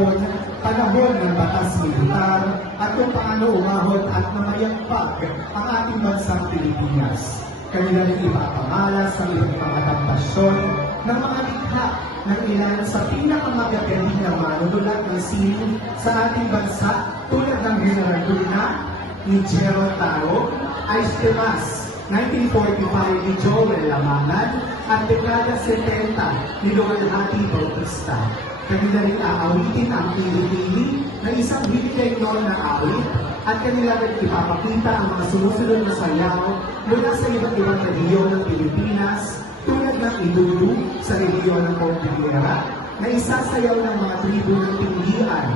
Hapon, panahon ng batas militar, at kung paano umahon at namayagpag ang ating bansang Pilipinas. Kanila rin ipapamalas ang iba't ibang adaptasyon ng mga likha ng ilan sa pinakamagagaling na manunulat ng sining sa ating bansa tulad ng General Luna, ni Gerald Taro, Ice Temas, 1945 ni Joel Lamangan, at dekada 70 ni Noel Hati Bautista. Kanila rin aawitin ang pili-pili na isang bibigay noon na awit at kanila rin ipapakita ang mga sumusunod na sayaw mula sa iba't ibang rehiyon ng Pilipinas tulad ng Idudu sa rehiyon ng Cordillera na isasayaw ng mga tribu ng Pinggian,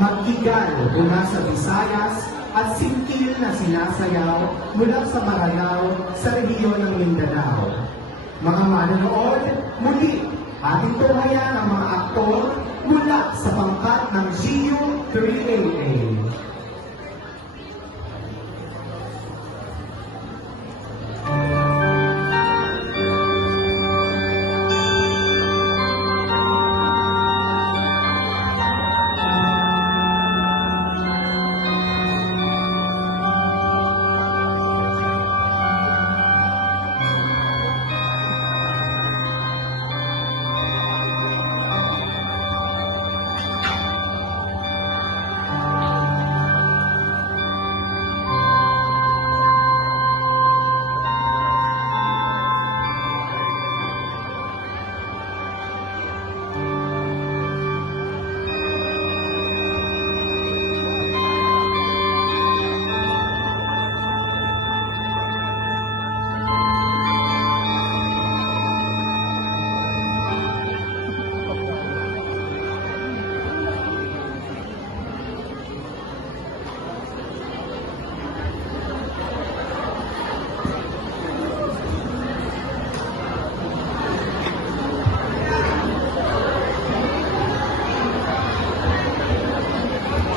Magkigal mula sa Visayas at Singkil na sinasayaw mula sa Maranao sa rehiyon ng Mindanao. Mga manonood, muli ating tunghayan ang mga aktor mula sa pangkat ng GU 3AA.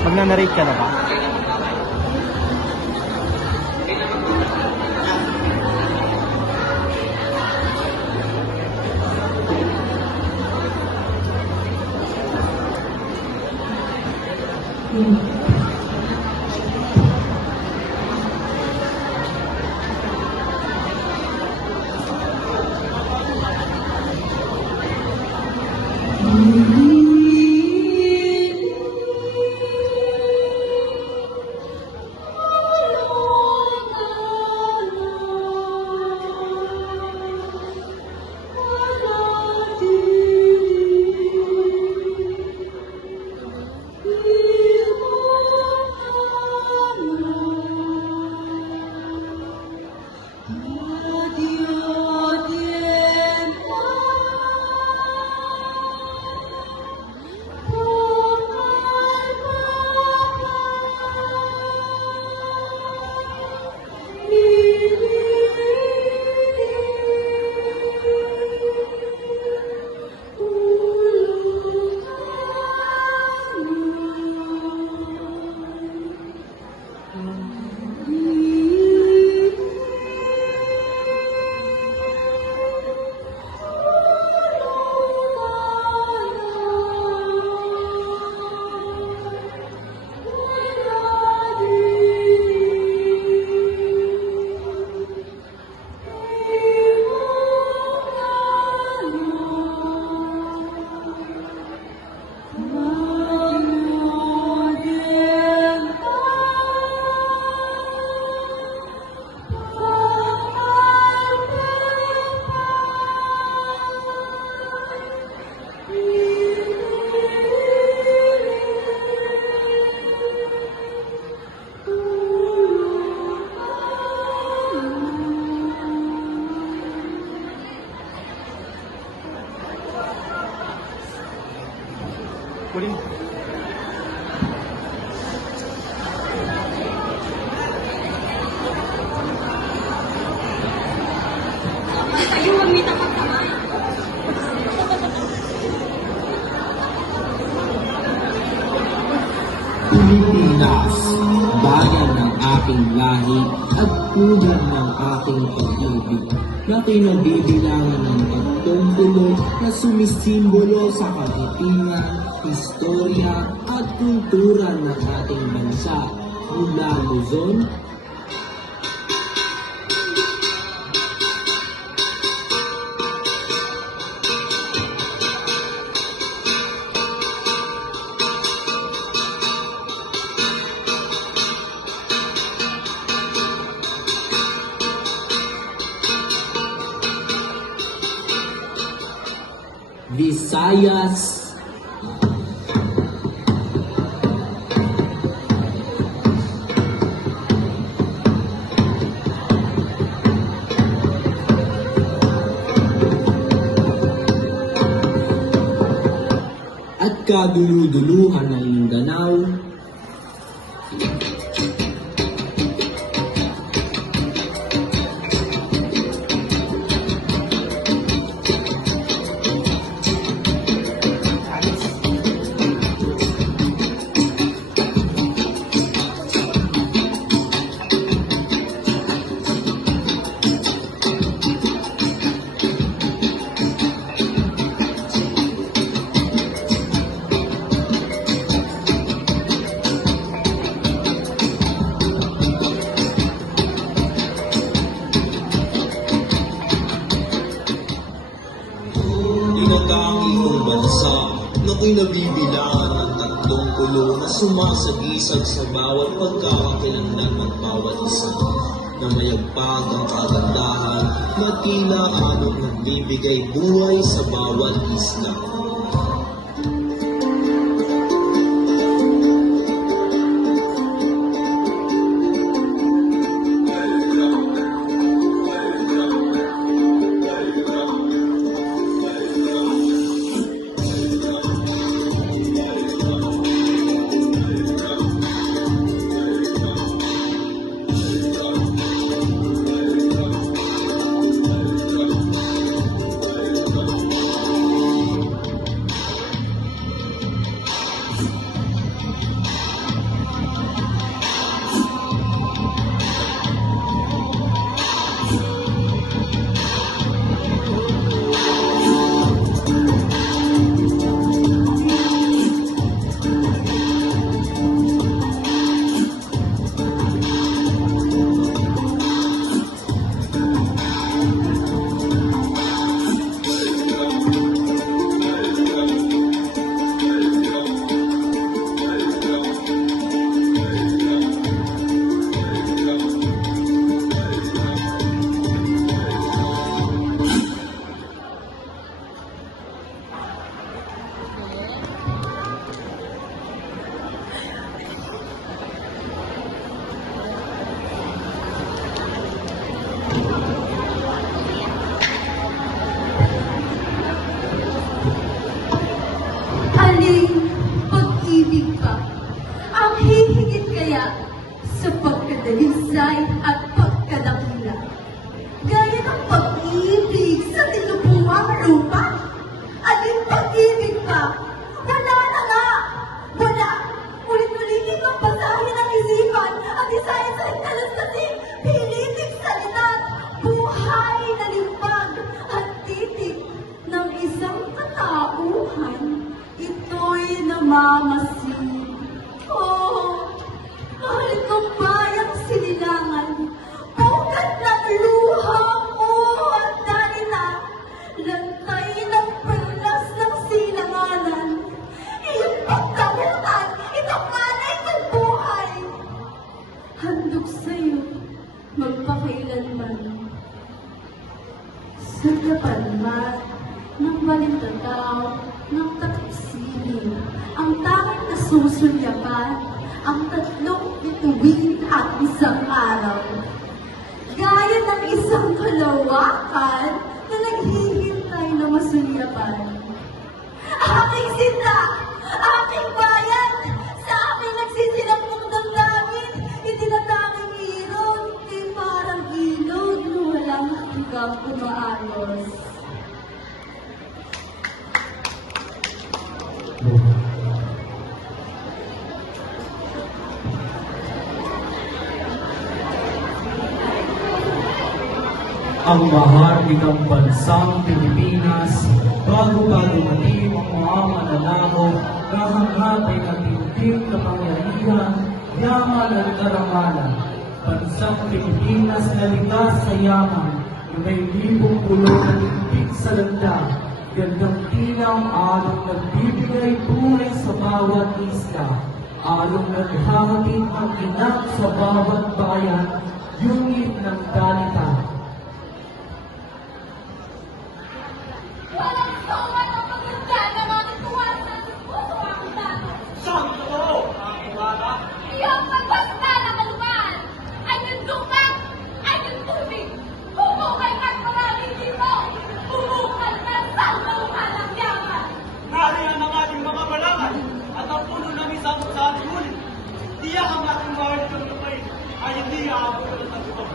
Magnanarrate ka na ba? Kunin. Pilipinas, bayan ng aking lahi at punan ng aking pag-ibig na kinabibilangan ng 30 na sumisimbolo sa kagitingan, historia at kultura ng ating bansa mula Luzon, Visayas, at kaduluduluhan ng Mindanao, tinatangi kong bansa na kinabibilangan ng 30 na sumasagisag sa bawat pagkakakilanlan ng bawat isa na mayagpag ang kagandahan na tila anong nagbibigay buhay sa bawat isla. Aling pag-ibig pa ang hihigit kaya sa pagkadalisay at pagkadakila? Gaya ng pag-ibig sa tinubuang lupa? Aling pag-ibig pa? Wala na nga! Wala! Ulit-ulitin ang basahin ng isipan at isahin sa ikalastasin, piliting salita, buhay na limbag at titik ng isang katauhan. Ito'y namamasid. Oh, mahal kong bayang sinilangan. Bukat ng luha mo at dalina. Lantay ng perlas ng silanganan. Iyong pagkamutan, itong malay kong buhay. Handog sa'yo, magpakailanman. Sa tapat ng balintataw, ng takipsiling, ang tanging nasusulyapan, ang 3 bituin at isang araw. Gaya ng isang kalawakan na naghihintay na masulyapan. Aking sinta! Aking bayan! Sa aking nagsisilampong damdamin, itinatanging iron, di parang ilog na walang hanggang umaayos. ang maharlikang bansang Pilipinas, bago-bago natin ang mga mananakop, kahanggat ay natindig na pangyarihan, yaman at karangalan. Bansang Pilipinas na likas sa yaman, na may libong pulo na tindig sa landa, gandang tilang along nagbibigay tunay sa bawat isla, along naghahatid ng inak sa bawat bayan, yungit ng dalita. Walang sawan ang maganda na magtuwasan sa puso ang dato. Saan ito? Aking bata? Iyong pagbasta ng kalumaan ay yung duman, ay yung tubig. Bumukal at maraming dito. Bumukal na sa luman ang yaman. Nariyan ang ating mga balakad at ang puno ng isang sa ating huli. Tiyak ang ating bahay ng lupain ay hindi aabot ng tagutom.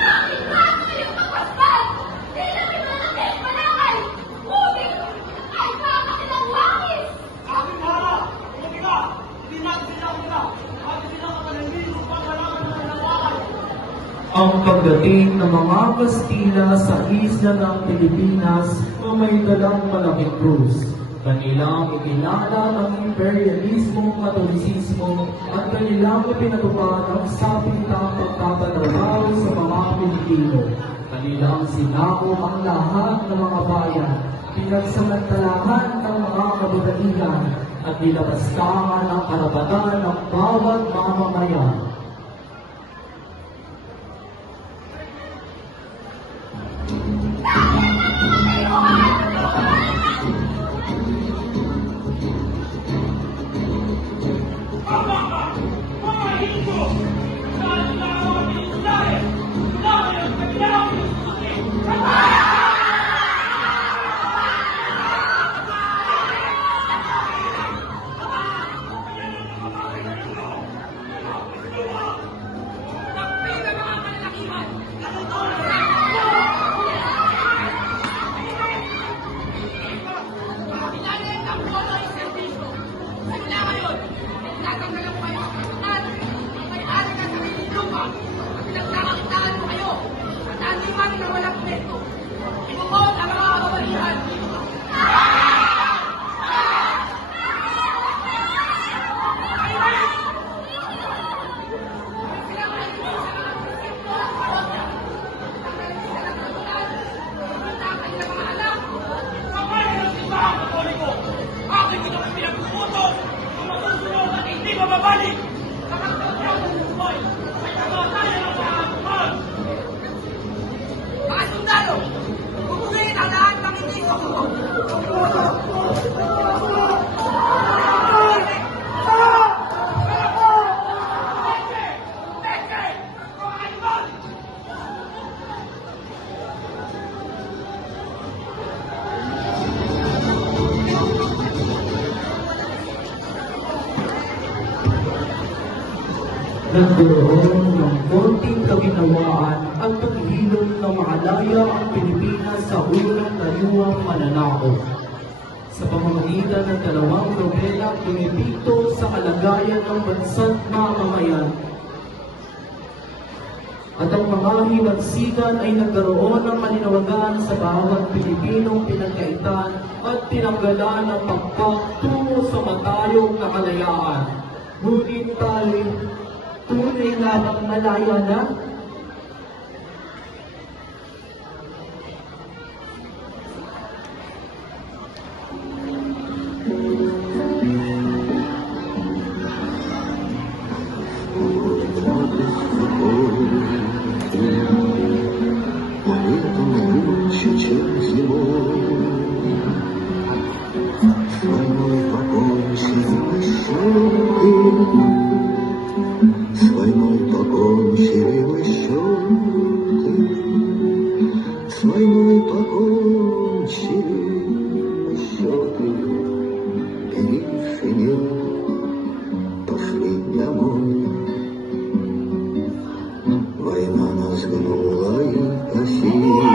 Bakit bago yung pagbastan? Sila may malaking malakay. Ngunit ay kakakilang wangis. Aking mahal! Hindi ka! Hindi natin sila at hindi na kapalalino pang malaman ng nalawakan. Ang pagdating ng mga Kastila sa isla ng Pilipinas na may dalang malaking krus. Kanilang ikinala ng imperialismo, katolisismo at kanilang ipinatupad ang sapitang pagtatrabaho sa mga Pilipino. Kanilang sinako ang lahat ng mga bayan, pinagsamantalahan ng mga kabutanigan at nilabastangan ang karapatan ng bawat mamamayan. Mga sundalo, bubugin ang lahat ng hindi susunod. Nagkaroon ng konting kaginawaan at paghilom na makalaya ang Pilipinas sa unang layuang mananakop. Sa pamamagitan ng dalawang nobela, pinipito sa kalagayan ng bansa't mamamayan. At ang mga himansigan ay nagkaroon ng malinawagan sa bawat Pilipinong pinagkaitan at tinanggalan ng pagpatungo sa matayog na kalayaan. Ngunit tayo, tunay na bang malaya na? Поэтому лучше, чем зимой, с войной покончили мы счеты, с войной покончили мы счеты, с войной покончили мы счеты, перешли, пошли домой. Война нас гнула и косила.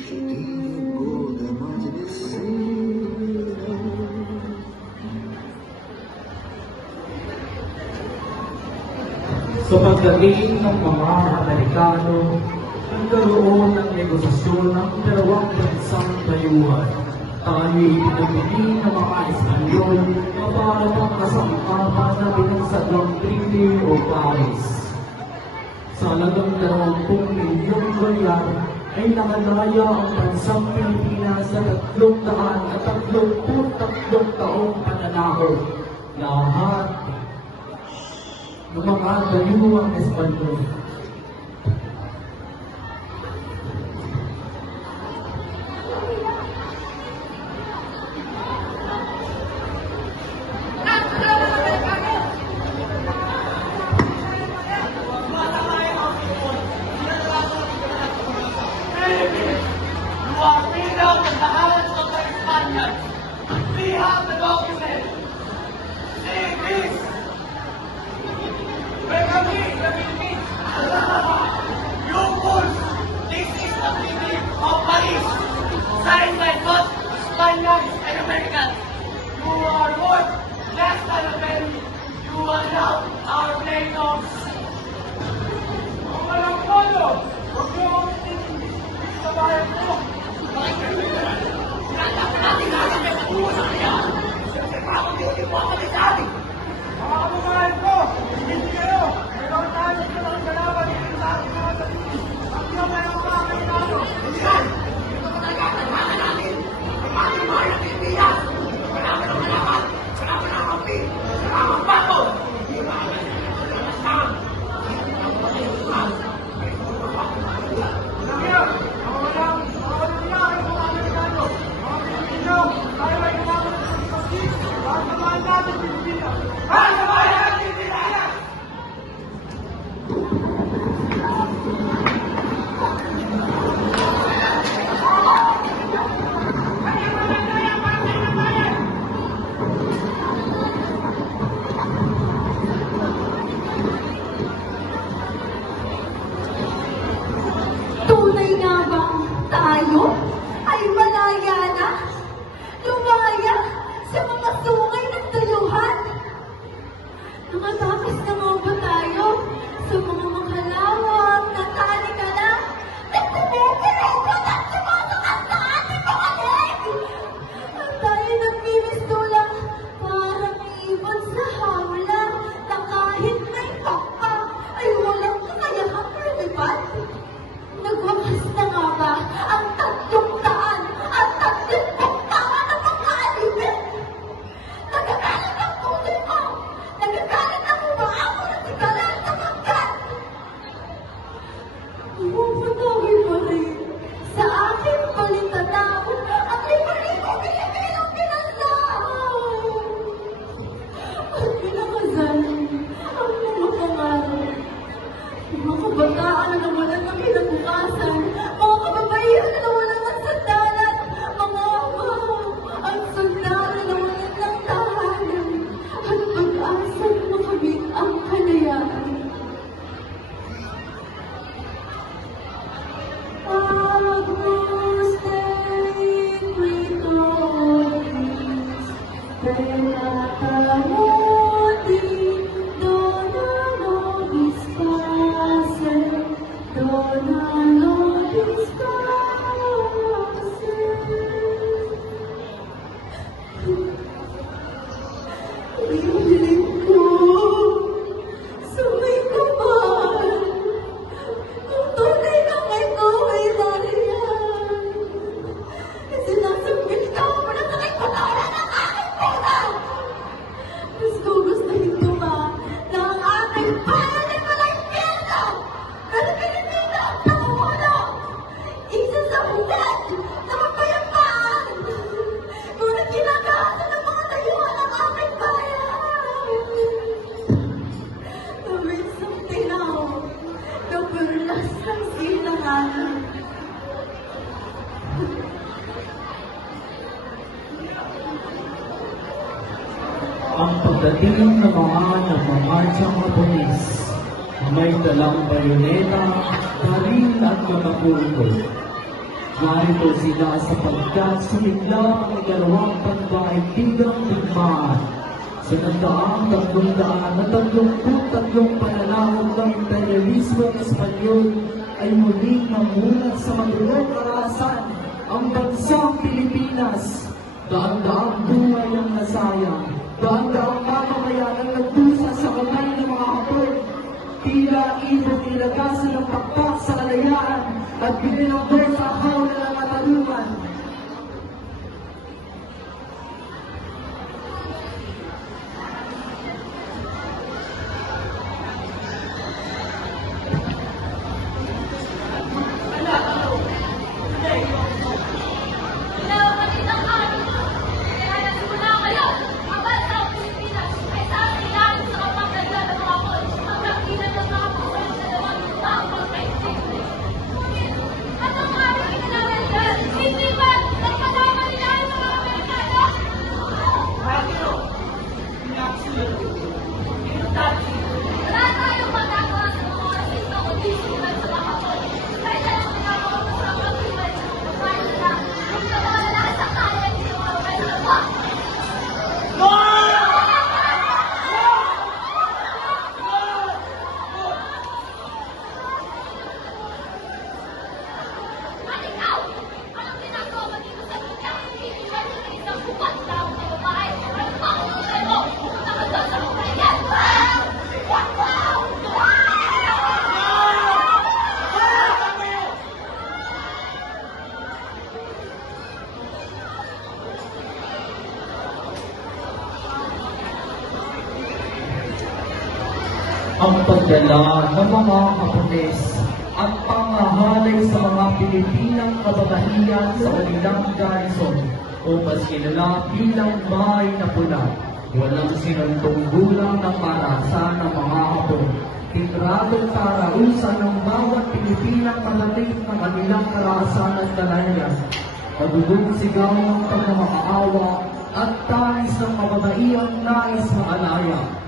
Четыре Sa pagdating ng mga Amerikano, nagkaroon ng negosasyon ng dalawang bansang dayuhan. Tayo'y pinabili ng mga Espanyol na para pang kasangkapan na binagsagang Treaty o Paris. Sa halagang 20 milyong dolyar ay nakalaya ang bansang Pilipinas sa 333 taong pananakot. Lahat ng mga dayuhang Espanyol. You are freedom in the hands of the Spaniards. We have the document. See this. Benjamin, the Philippines. You fools. This is the Treaty of Paris. Signed by both Spaniards and Americans. You are worth less than a penny. You are now our neighbors. Ang walang polo. Huwag niyo akong titigil sa bayan ko. Mga kabukayan ko, hindi kayo. Mayroon tayo sa mga kalaban dito sa ating mga sarili. Ang iyo may mga Amerikano. Yan! Ito pa talaga ang kalaban natin. Ang ating mga Pilipinas. Wala ka ng kalaban. Wala ka ng kampi. Wala ka ng bako. Hindi ba ang kalaban? Tunay nga bang tayo ay malaya na? Lumaya sa mga sungay ng dayuhan? Nakatakas na nga ba tayo sa mga makalawang na tali ka na? Nagtumukulog at sumasukat sa ating mga leg! At tayo nagmimisto lang parang ibon sa hawla na kahit may pakpak ay walang kakayahang lumipad. Nagwakas na nga ba ang 300 at 30 taon na mga alipin? Nagagalit ang puso ko! Nagagalit ang umaa ko na sigalan sa pagkat! Umupatuloy pa rin sa aking balitataw ang libo-libo Pilipinong pinasaan! At pinakasal ang mga pangarap. Mga kabataan na nawalan ng kinabukasan, mga kababaihan na nawalan ng sandalan, mga ama at sundalo na nawalan ng tahanan, at pag-asang makamit ang kalayaan. Agnus Dei Praetoris, Belata Mundi, Dona Nobis Pacem, Dona Nobis Pacem. Hiling ko sa may kaman, kung tunay na ikaw ay nariyan. Sinasambit ka mo na sa may patawaran ng aking puso. Mas gugustuhin ko ba na ang aking bayan ay walang impyerno? Pero Pilipino ang namumuno. Isa sa hugad na mapayapaan. Ngunit kinakasa ng mga dayuhan ang aking bayan. May isang tinaw na perlas ang silanganan. Ang pagdating ng mga nagmamarchang Hapones na may dalang bayoneta, baril at katapulto. Narito sila sapagkat sumigla ang ikalawang pagdaigdigang digmaan Sa nagdaang 333 panalangin ng imperialismo ng Espanyol ay muling namulat sa magulong karahasan ang bansang Pilipinas. Daan-daang buhay ang nasayang, daan-daang mamamayan ang nagdusa sa kamay ng mga Hapon. Tila ibong nilagasan ng pakpak sa kalayaan at binilanggo sa hawla ng katarungan. Ang pagdala ng mga Hapones at panghahalay sa mga Pilipinang kababaihan sa kanilang garrison o mas kilala bilang Bahay na Pula. Walang sinutunggulang ng parasan ng mga Hapon. Tinratong tarausan ng bawat Pilipinang parating ng kanilang karahasan at kalayan. Madugong sigaw ng pagmamakaawa at tanis ng kababaihang nais maalaya.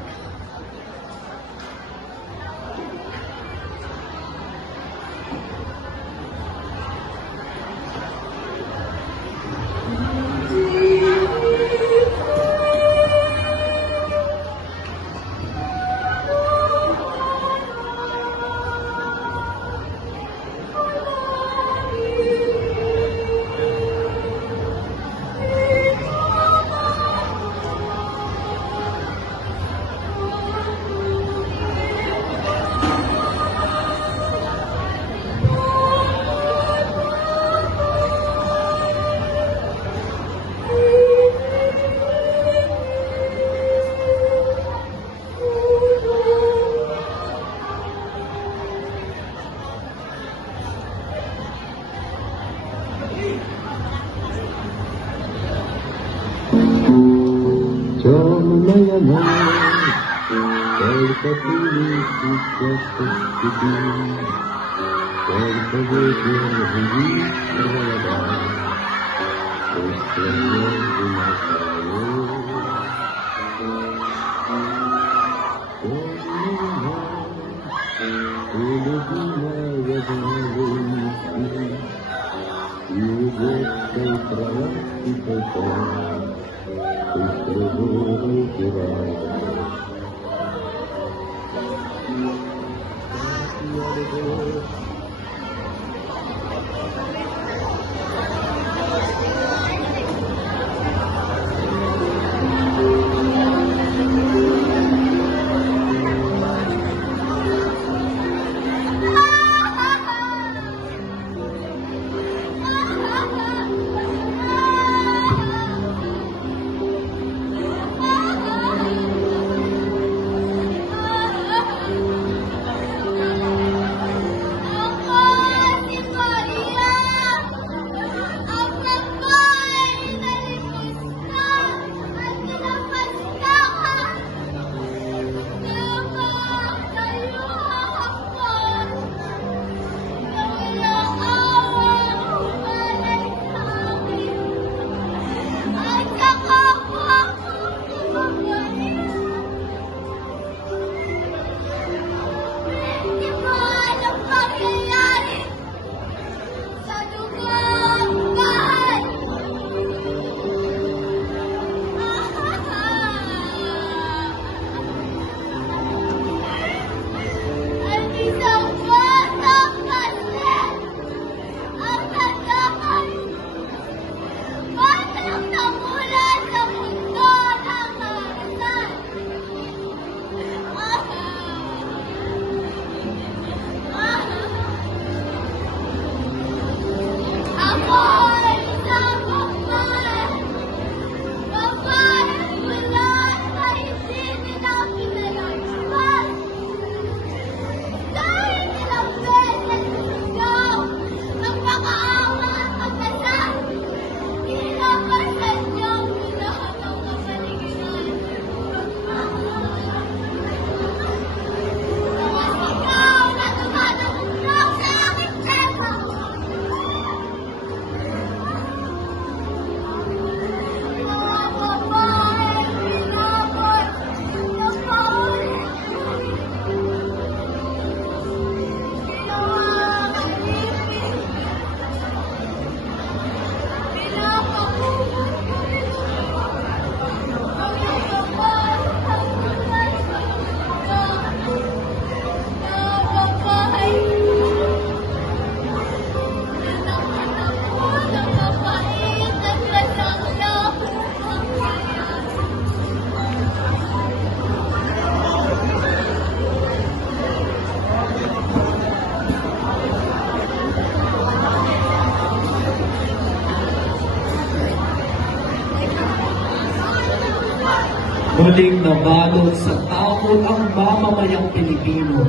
Muling nabalot sa takot ang mamamayang Pilipino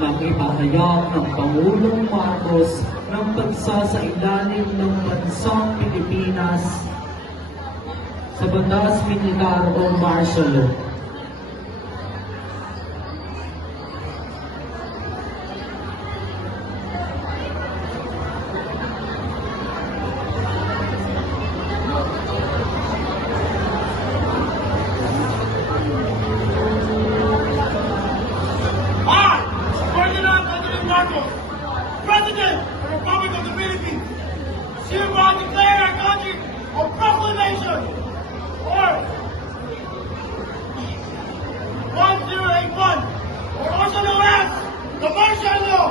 nang ipahayag ng Pangulong Marcos ng pagsasailalim ng bansang Pilipinas sa batas militar o martial law. I, Ferdinand Anthony Marcos, President of the Republic of the Philippines, hereby declare our country a proclamation or 1081, or also known as the martial law.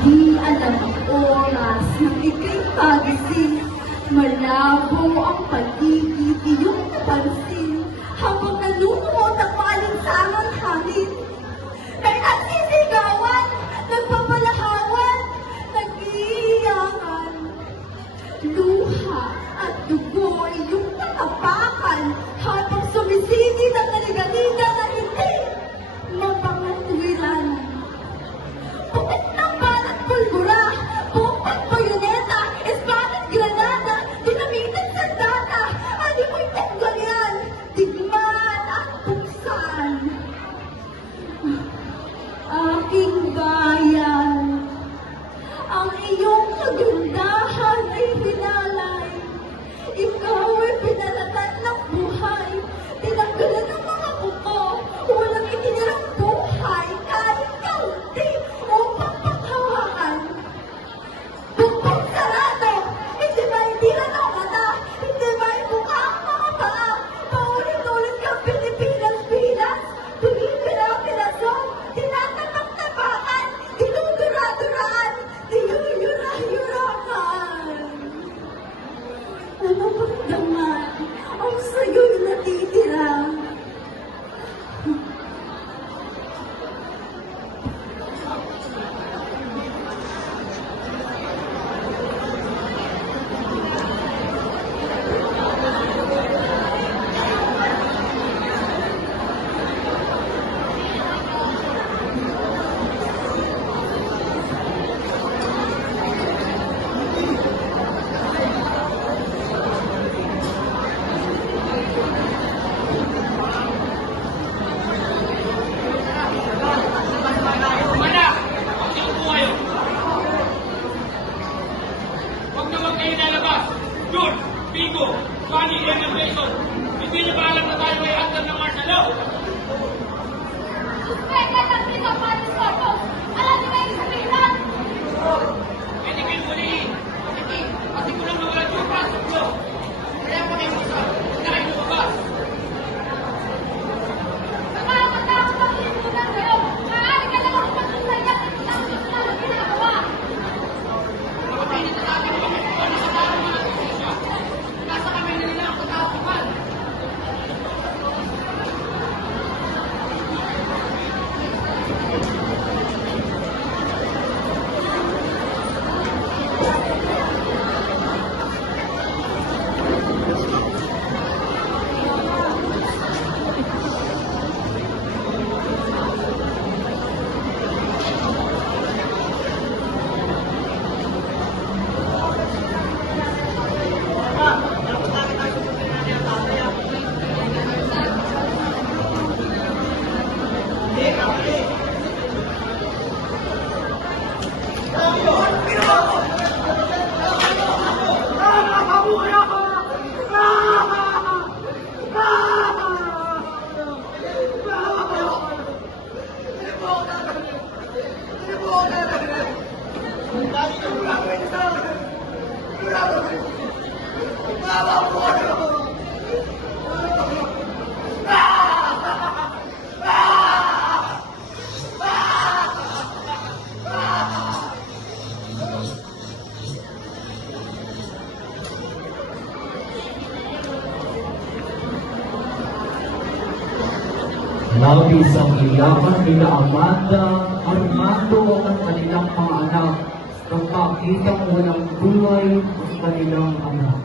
Di alam ang oras ng ika'y pagising. Malabo ang paligid, iyong napansin. Habang nanunuot ang maalinsangang hangin. May nagsisigawan, nagpapalahawan, nag-iiyangan. Luha at dugo iyong tatapakan habang sumisigit ang naliganiga na hindi mapangatwiran. Putik ng balat pulbura, bumpag bayoneta, espada at granada, dinamitan sa data, animoy tanggalian, digmaan at buksan. Aking bayan, ang iyong kagandahan ay hinalay. Ikaw ay pinalatan ng buhay, tinanggalan ng mga buko, walang itinirang buhay, kahit kaunti upang paghawakan. Bukbog sarado, hindi maindihan ang mata, hindi maibuka ang mga paa, paulit-ulit kang Pilipinas, pinipila-pilason, tinatapak-tapakan, dinudura-duraan, diyuyura-yurakan. Namamagdaman ang sayo'y natitira. Mana, magsiupo kayo. Huwag na huwag kayo lalabas. George, Pico, Fanny, and Jason. Hindi niyo ba alam na tayo ay under ng martial law? Suspended ang Tito Marcos Soto. Alam niyo ba yung sabihin? Pwede kayo hulihin. Kasi kung lang nawalan yung pasok nyo. Kaya pa kayo isa. Huwag na kayo lumabas. Sa mga matapos ang hilimunan kayo, maaari ka naman magpagsasayak at isang na ginagawa. Makapilit na natin ang mga kung sa parang mga justisya. Nasa kami na nila ang pagkakapan. Labis ang iyakan nila Amanda, Armando at ang kanilang mga anak nang makitang walang buhay ang kanilang anak.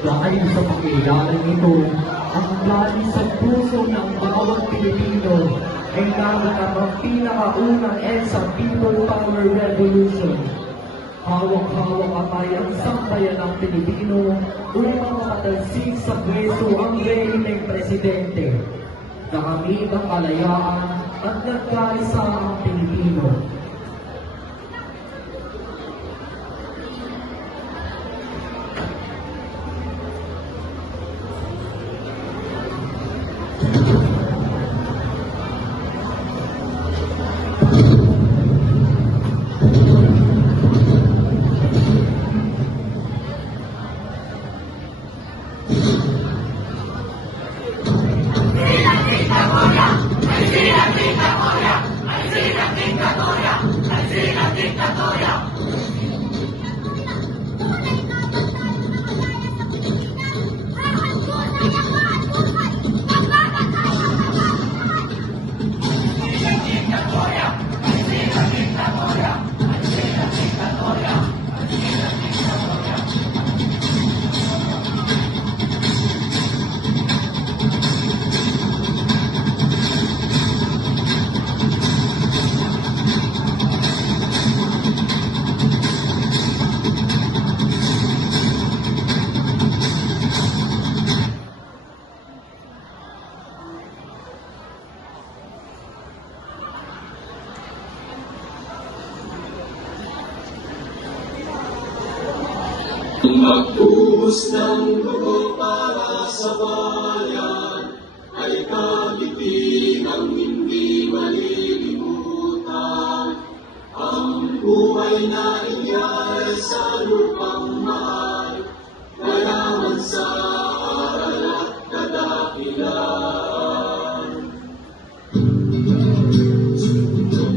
Dahil sa pangyayaring ito, ang galing sa puso ng bawat Pilipino ay naganap ang pinakaunang EDSA People Power Revolution. Hawak-hawak kamay ang sambayan ng Pilipino upang makatalsik sa pwesto ang rehimeng presidente. Nakamit ang kalayaan at nagkaisa ang Pilipino. Magbuhos ng dugo para sa bayan ay kabitinang hindi malilimutan. Ang buhay na iyay sa lupang mahal, kailangan sa aral at kadakilan.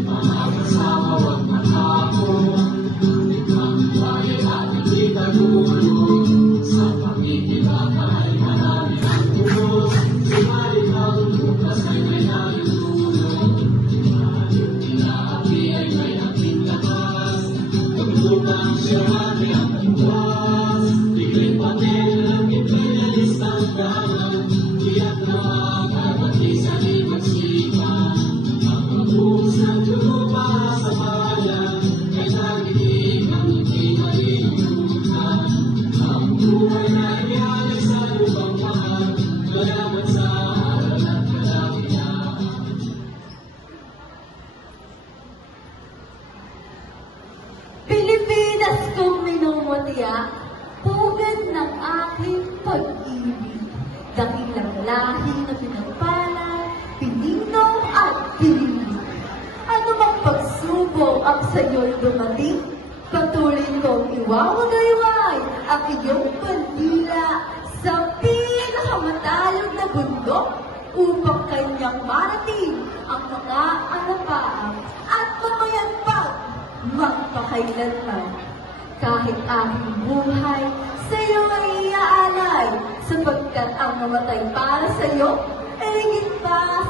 Mga kasama at matapon, ang bayan at itagulong sa pagkikilakay marami ang Diyos. Sumalit ang bukas ay may nalulunod. Ang tinaapi ay may aking lakas. Pagtutang siya ay ang pagwas. Bigay patil ang ipayalis ang dalan. Tiyak na magkabati sa lipat-sipan. Ang pagbuhos ng dugo para sa bayan ay nagiting ang hindi malilimutan. Ang buhay na iyalay sa lupang mahal, kailangan sa aral at kadakilan. Pilipinas kong minumutya, pugad ng aking pag-ibig. Dakilang lahi na pinagpala, pinino at pinili. Ano mang pagsubok ang sa'yo'y dumating, patuloy kong iwawagayway ang iyong bandila sa pinakamatayog na bundok upang kanyang marating ang mga alapaang at mamayagpag magpakailanman. Kahit aking buhay sa'yo ay iaalay sapagkat ang namatay para sa'yo ay higit pa